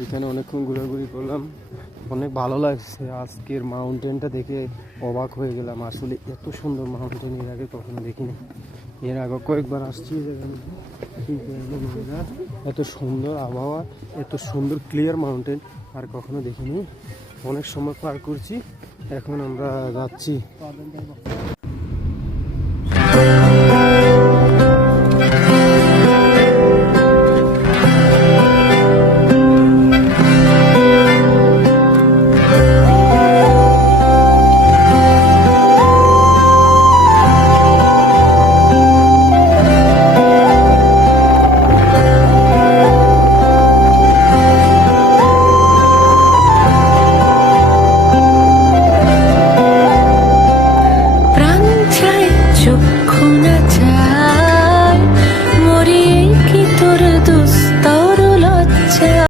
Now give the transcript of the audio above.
এখানে অনেকক্ষণ ঘোরাঘুরি করলাম, অনেক ভালো লাগছে। আজকের মাউন্টেনটা দেখে অবাক হয়ে গেলাম, আসলে এত সুন্দর মাউন্টেন এর আগে কখনো দেখিনি। এর আগে কয়েকবার আসছি, এত সুন্দর আবহাওয়া, এত সুন্দর ক্লিয়ার মাউন্টেন আর কখনো দেখিনি। অনেক সময় পার করছি, এখন আমরা যাচ্ছি।